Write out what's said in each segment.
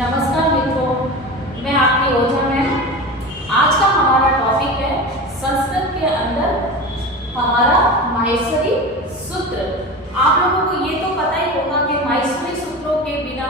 नमस्कार मित्रों, मैं आपकी ओझा मैम। आज का हमारा टॉपिक है संस्कृत के अंदर हमारा माहेश्वरी सूत्र। आप लोगों को ये तो पता ही होगा कि माहेश्वरी सूत्रों के बिना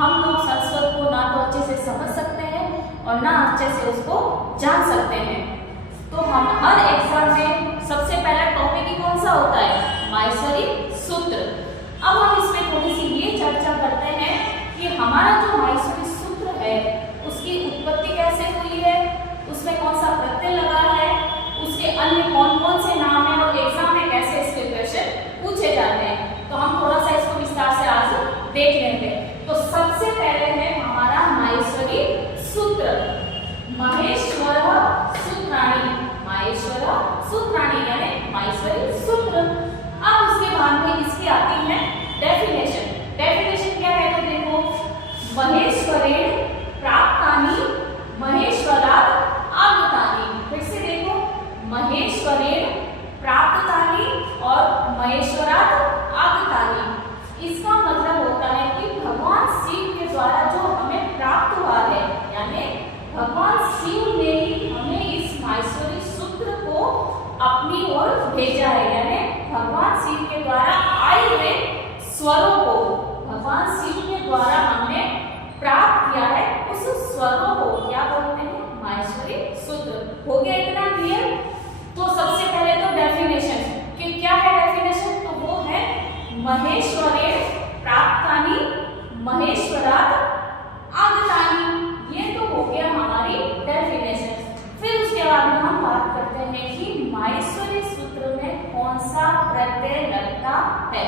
हम लोग संस्कृत को ना तो अच्छे से समझ सकते हैं और ना अच्छे से उसको जान सकते हैं। तो हम हर एग्जाम में सबसे पहला टॉपिक ही कौन सा होता है? माहेश्वरी सूत्र। अब हम इसमें थोड़ी सी ये चर्चा करते हैं कि हमारा जो माहेश्वरी सूत्र है उसकी उत्पत्ति कैसे हुई है, उसमें कौन सा प्रत्यय लगा है, उसके अन्य कौन कौन से नाम हैं और एग्जाम में कैसे इसके क्वेश्चन पूछे जाते हैं। तो हम थोड़ा सा इसको विस्तार से आज देख लेंगे। तो सबसे पहले है हमारा माहेश्वरी सूत्र। माहेश्वर सूत्राणि, माहेश्वर सूत्राणि यानी माहेश्वरी सूत्र। अब उसके बाद में इसकी आती है डेफिनेशन। डेफिनेशन क्या है? तो देखो, महेश्वरेण प्राप्तानि महेश्वरात् आगतानि। फिर से देखो, महेश्वरेण प्राप्तानि और महेश्वरात् आगतानि। इसका मतलब होता है कि भगवान शिव के द्वारा जो हमें प्राप्त हुआ है, यानी भगवान शिव ने ही हमें इस माहेश्वरी सूत्र को अपनी ओर भेजा है। यानी भगवान शिव के द्वारा आए हुए स्वरों को भगवान शिव के द्वारा हमने प्राप्त किया है, उस स्वरों को क्या बोलते हैं? माहेश्वरी सूत्र। हो गया इतना क्लियर? तो सबसे पहले तो डेफिनेशन कि क्या है डेफिनेशन? तो वो है महेश्वरेण प्राप्तानि महेश्वरात् आगतानि। ये तो हो गया हमारी डेफिनेशन। फिर उसके बाद में हम बात करते हैं कि माहेश्वरी सूत्र में कौन सा प्रत्यय लगता है।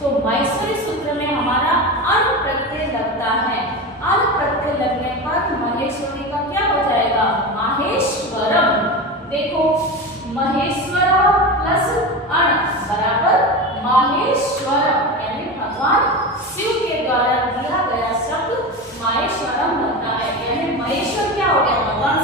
तो माहेश्वरी सूत्र में हमारा अन प्रत्यय लगता है। अन प्रत्यय लगने पर महेश्वरी का क्या हो जाएगा? माहेश्वरम। देखो, महेश्वर प्लस अण बराबर माहेश्वरम, यानी भगवान शिव के द्वारा दिया गया शब्द माहेश्वरम बनता है। यानी महेश्वर क्या हो गया? भगवान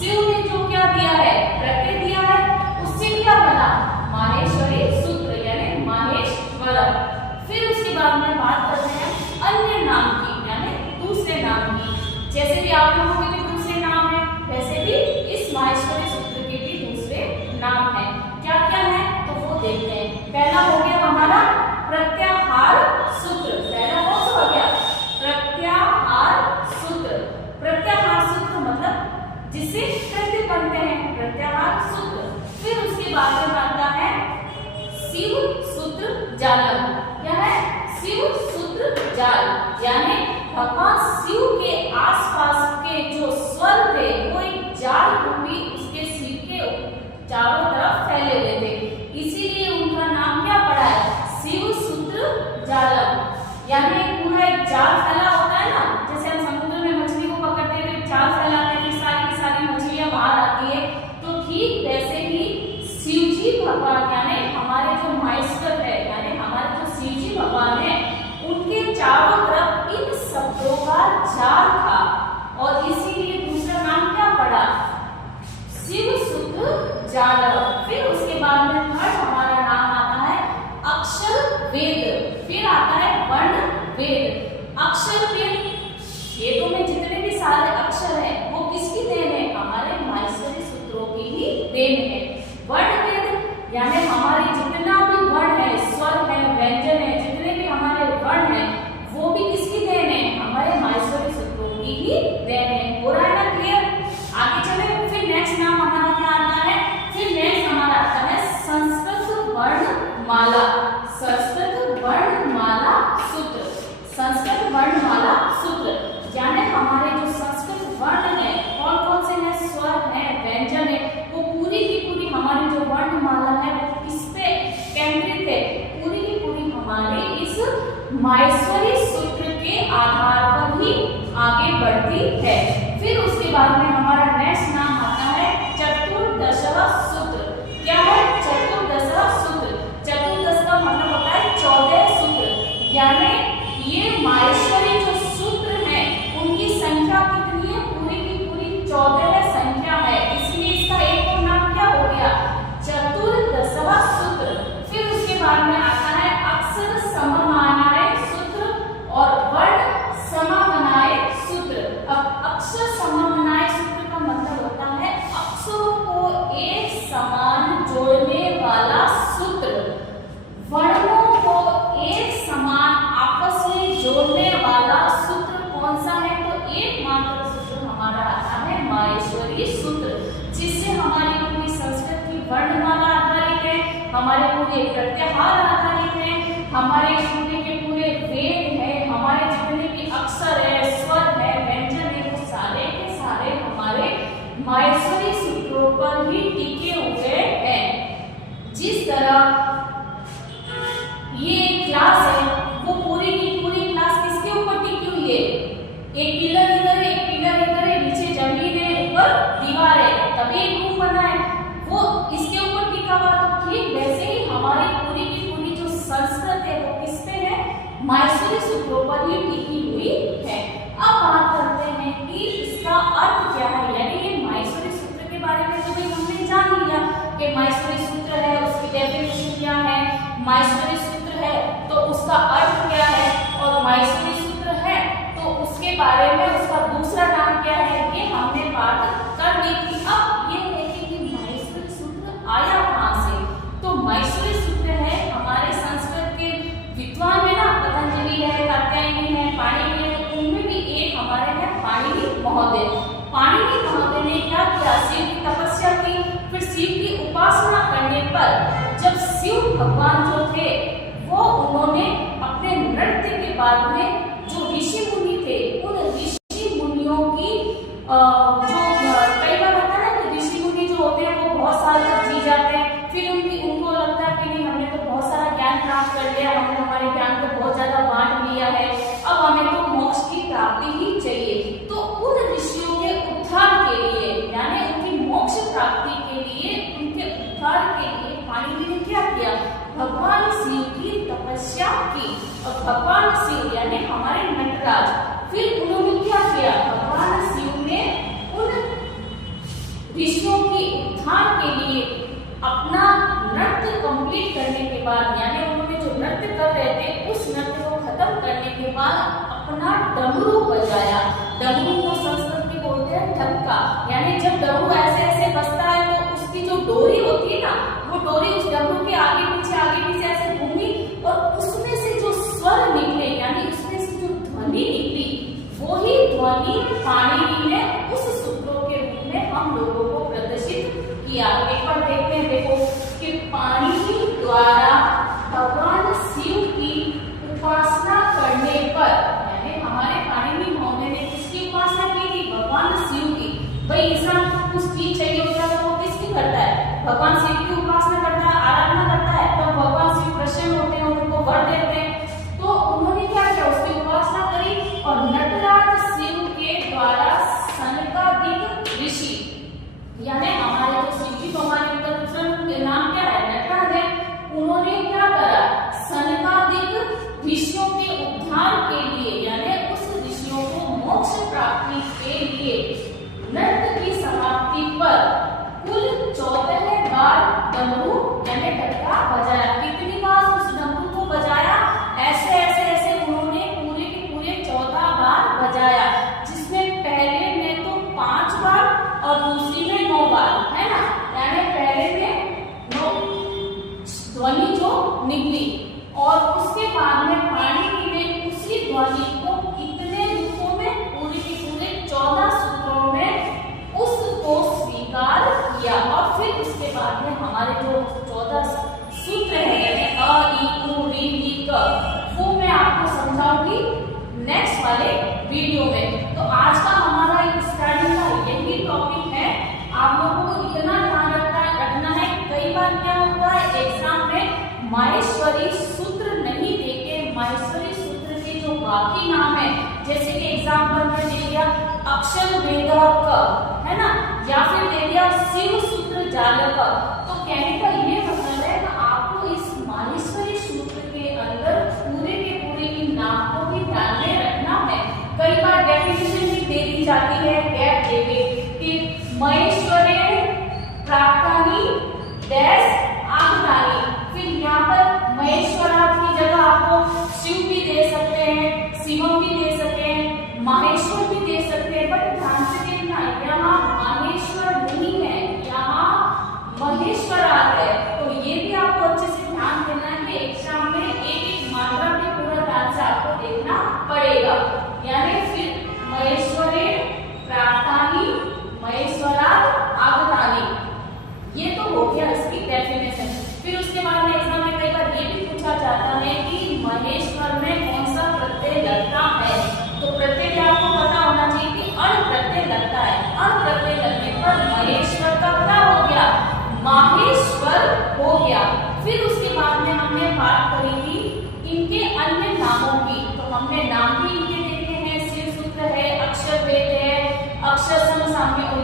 शिव ने जो क्या दिया है? प्रत्यय दिया है, उससे क्या बना? माहेश्वरी सूत्र यानी माहेश्वरम। फिर उसके बाद में बात करते हैं अन्य नाम की, यानी दूसरे नाम की। जैसे भी आप लोगों के भी दूसरे नाम है, वैसे भी इस माहेश्वरी सूत्र के भी दूसरे नाम है। क्या क्या है तो वो देखते हैं। पहला हो गया हमारा प्रत्याहार सूत्र। पहला कौन सा हो गया? प्रत्याहार सूत्र। प्रत्याहार सूत्र मतलब जिससे प्रत्यय बनते हैं, प्रत्याहार सूत्र। फिर उसके बाद में आता है शिव सूत्र जालम। क्या है? शिव सूत्र जाल, यानी भगवान शिव के आसपास के जो स्वर थे वो एक जाल रूपी उसके सिर के चारों तरफ फैले हुए थे, इसीलिए उनका नाम क्या पड़ा है? शिव सूत्र जालम। यानी पूरा एक जाल फैला होता है ना, जैसे हम समुद्र में मछली को पकड़ते हैं, जाल फैलाते हैं, फिर सारी की सारी मछलियां बाहर आती है। तो ठीक वैसे ही शिवजी भगवान यानी हमारे जो माहेश्वर है, यानी हमारे जो शिवजी भगवान है, उनके चारों तरफ इन शब्दों का जाल था और इसीलिए दूसरा नाम क्या पड़ा? शिव सूत्र जालम। फिर उसके बाद में थर्ड हमारा नाम आता है अक्षर वेद। फिर आता है वर्ण वेद। अक्षर वेद, ये तो में जितने भी सारे अक्षर हैं वो किसकी देन है? हमारे माहेश्वरी सूत्रों की ही देन है। वर्ण वेद यानी हमारी जितना भी वर्ण है, स्वर है, व्यंजन है, जितने भी हमारे वर्ण है वो भी किसकी देन है? हमारे माहेश्वरी सूत्रों की ही देन है। हो रहा है ना क्लियर? आगे चले। फिर नेक्स्ट नाम हमारा क्या आता है? फिर नेक्स्ट हमारा आता है संस्कृत वर्णमाला। संस्कृत वर्णमाला सूत्र। संस्कृत वर्णमाला सूत्र यानी हमारे जो संस्कृत वर्ण है, कौन कौन से हैं? स्वर है, व्यंजन है, वो पूरी की पूरी हमारी जो वर्णमाला है वो किस पे केंद्रित है? पूरी की पूरी हमारे इस माहेश्वरी सूत्र के आधार पर ही आगे बढ़ती है। फिर उसके बाद में हमारा नेक्स्ट नाम आता है चतुर्दश सूत्र। क्या है? चतुर्दश सूत्र। चतुर्दश का मतलब होता है 14 सूत्र, यानी ये माहेश्वरी जो सूत्र हैं उनकी संख्या कितनी है? पूरी की पूरी 14 संख्या है, इसलिए इसका एक और नाम क्या हो गया? चतुर्दशवा सूत्र। फिर उसके बाद में आता है अक्षर सममानाय सूत्र और वर्ण समागमानाय हमारे पूरे प्रत्याहार आधारित है, हमारे पूरे के पूरे वेद है, हमारे जितने भी अक्षर है, स्वर है, व्यंजन है, वो सारे के सारे हमारे माहेश्वरी सूत्रों पर ही टिके हुए हैं। जिस तरह ये क्लास है वो पूरी की पूरी क्लास किसके ऊपर टिकी हुई है? एक पिलर इधर है, एक पिलर इधर है, नीचे जमीन है, ऊपर दीवार है, तभी एक रूम बना है, वो इसके ऊपर टिका हुआ। तो ठीक वैसे ही हमारी पूरी की पूरी जो संस्कृत है वो किस पे है? माहेश्वरी सूत्रों पर ही टिकी हुई है। अब बात करते हैं कि इसका अर्थ क्या है, यानी ये माहेश्वरी सूत्र के बारे में तो भाई हमने जान लिया कि माहेश्वरी सूत्र है, उसकी डेफिनेशन क्या है, माहेश्वरी सूत्र है तो उसका अर्थ क्या है, और माहेश्वरी सूत्र है तो उसके बारे में उसका दूसरा नाम क्या है, ये हमने बात कर ली थी। अब ये है कि माहेश्वरी सूत्र आया कहां से? तो माहेश्वरी सूत्र है हमारे संस्कृत के विद्वान है ना, पतंजलि है, कात्यायनी है, पाणिनि है, उनमें भी एक हमारे हैं पाणिनि महोदय। पाणिनि महोदय ने क्या किया? शिव की तपस्या की, फिर शिव की उपासना करने पर जब शिव भगवान जो थे वो उन्होंने अपने नृत्य के बाद में जो ऋषि मुनि थे उन ऋषि मुनियों की जो कई बार होता है ना, ऋषि मुनि जो होते हैं वो बहुत साल तक जी जाते हैं, फिर उनको लगता है कि नहीं हमने तो बहुत सारा ज्ञान प्राप्त कर लिया, हमने हमारे ज्ञान को बहुत ज्यादा बांट लिया है, अब हमें तो मोक्ष की प्राप्ति ही चाहिए। तो उन ऋषियों के उद्धार के लिए, यानी उनकी मोक्ष प्राप्ति के लिए, उनके उद्धार के लिए पाणिनि ने क्या किया? भगवान शिव की तपस्या की। और भगवान शिव यानी हमारे नटराज, फिर उन्होंने क्या किया? भगवान शिव ने उन ऋषियों के उद्धार के लिए अपना नृत्य कंप्लीट करने के बाद, यानी उन्होंने जो नृत्य कर रहे थे उस नृत्य को खत्म करने के बाद अपना डमरू बजाया। डमरू को संस्कृत में बोलते हैं ढक्का, यानी जब डमरू ऐसे ऐसे बजता है तो उसकी जो डोरी होती है ना, वो डोरी उस डमरू के आगे पीछे ऐसे घूमी और उसमें से जो स्वर निकले, यानी उसमें से जो ध्वनि निकली, वही ध्वनि पाणिनि ने उस सूत्रों के रूप में हम लोगों को प्रदर्शित किया। एक बार देखते हैं, देखो कि पाणिनि द्वारा भगवान शिव की उपासना करने पर, यानी हमारे पाणिनि महोदय ने किसकी उपासना की थी? भगवान शिव की। भाई इंसान को कुछ चीज चाहिए होता है तो वो किसकी करता है? भगवान शिव की उपासना करता है, आराधना करता है, तो भगवान शिव प्रसन्न होते हैं, उनको वर देते हैं। तो उन्होंने क्या किया? उसकी उपासना करी और नटराज शिव के द्वारा सनकादिक ऋषि, यानी हमारे जो शिव जी भगवान के नाम क्या है? नटराज है। उन्होंने क्या करा? सनकादिक ऋषियों के उद्धार के लिए, यानी उस ऋषियों को मोक्ष प्राप्ति के लिए नृत्य की समाप्ति पर कुल 14 बार डमरू यानी ढक्का बजाया। कितनी बार उस डमरू को बजाया? ऐसे ऐसे ऐसे उन्होंने पूरे के पूरे 14 बार बजाया, जिसमें पहले में तो 5 बार और दूसरी में 9 बार, है ना, यानी पहले में 9 ध्वनि जो निकली और उसके बाद में पाणिनि ने उसी ध्वनि को कितने रूपों में? पूरे के पूरे 14 सूत्रों में उसको स्वीकार किया। और फिर उसके बाद में हमारे जो 14 सूत्र है, यानी अ, इ, उ, ऋ, ली, क, वो मैं आपको समझाऊंगी नेक्स्ट वाले वीडियो में। तो आज का हमारा स्टडी का यही टॉपिक है। आप लोगों को इतना ध्यान रखना है, कई बार क्या होता है एग्जाम में माहेश्वरी सूत्र नहीं देके माहेश्वरी सूत्र के जो बाकी नाम है, जैसे कि एग्जाम्पल में दे दिया अक्षर वेद क, है ना, या फिर दे दिया शिव सूत्र जालक, तो कहने का ये मतलब है कि आपको इस माहेश्वरी सूत्र के अंदर पूरे के पूरे इन नाम को भी ध्यान में रखना है। कई बार डेफिनेशन भी दे दी जाती है गैप देके कि महेश्वरी प्राप्तानी डैश आगदानी, फिर यहाँ पर महेश्वरार्थ की जगह आपको शिव भी दे सकते हैं, शिवम भी दे सकते हैं, माहेश्वर भी दे सकते हैं, बट ध्यान से देखना यहाँ माहेश्वर नहीं है, यहाँ महेश्वरार्थ है। तो ये भी आपको अच्छे से ध्यान देना है कि एग्जाम में एक मात्रा भी पूरा ध्यान से आपको देखना पड़ेगा। यानी फिर महेश्वरे प्राप्तानी महेश्वरार्थ आगतानी, ये तो हो गया इसकी डेफिनेशन। फिर उसके बाद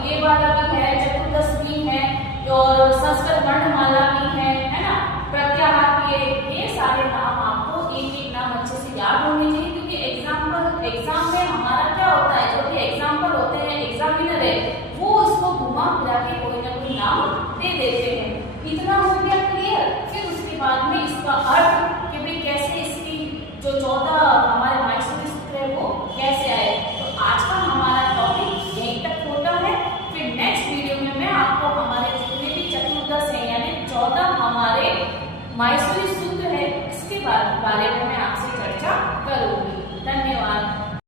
ये वाला भी है, चतुर्दश भी है और संस्कृत वर्णमाला भी है ना, प्रत्याहार भी है। ये सारे नाम आपको एक एक नाम अच्छे से याद होने चाहिए, क्योंकि एग्जाम में हमारा क्या होता है, जो भी एग्जाम्पल होते हैं, एग्जामिनर है वो उसको घुमा फिरा के कोई ना कोई नाम दे देते हैं। इतना हो गया क्लियर। फिर उसके बाद में इसका अर्थ कि भाई कैसे इसकी जो 14 हमारे मायसोरी सूत्र है वो कैसे आए। तो आज का हमारा टॉपिक यहीं तक होता है। फिर नेक्स्ट वीडियो में मैं आपको हमारे जितने भी चतुर्दश है यानी 14 हमारे मायसोरी सूत्र है इसके बारे में मैं आपसे चर्चा करूंगी। धन्यवाद।